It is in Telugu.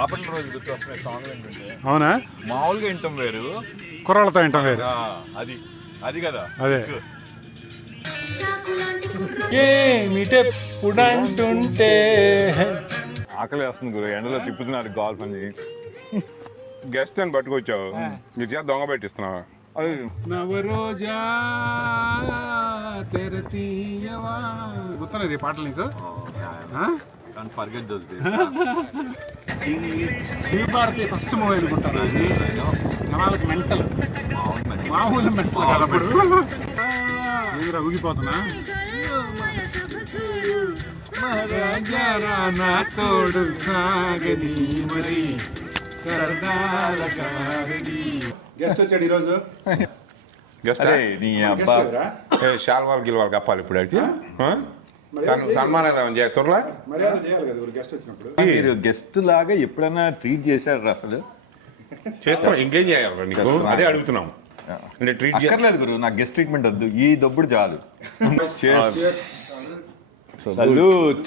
బాపట్ల రోజు గుర్తు వస్తున్నాయి సాంగ్ ఏంటంటే. అవునా? మామూలుగా వింటాం వేరు, కుర్రాళ్ళతో వింటాం వేరు. అది అది కదా. అదే ఏమిటెప్పుడంటుంటే ఆకలి వేస్తుంది గురు, ఎండలో తిప్పుతున్నారు గోల్ఫ్ అని. గెస్ట్ అని పట్టుకొచ్చావు, నీ చేత దొంగ పెట్టిస్తున్నావా? నవరోజా తెరతీయవా గుర్తున్నది ఈ పాటలు నీకు? భారతి ఫస్ట్ మూవీ అనుకుంటాను అది. జనాలకు మెంటల్, మామూలు మెంటల్ కాదప్పుడు. ఎదురా ఊగిపోతున్నా. మహారాజా నా తోడు సాగని మరి సరదాల సాగని. గెస్ట్ వచ్చాడు ఈరోజు. గెస్ట్ షాల్వాల్ గిల్వాల్ కప్పాలి ఇప్పుడు అడిగి సన్మానం త్వరలో మర్యాద చేయాలి కదా గెస్ట్ వచ్చినప్పుడు. మీరు గెస్ట్ లాగా ఎప్పుడైనా ట్రీట్ చేశారు అసలు? చేస్తాం, ఎంగేజ్ చేయాలి నీకు, అదే అడుగుతున్నాం. అంటే ట్రీట్ అక్కర్లేదు గురు, నాకు గెస్ట్ ట్రీట్మెంట్ వద్దు, ఈ దొబ్బుడు చాలు. Cheers. సల్యూట్.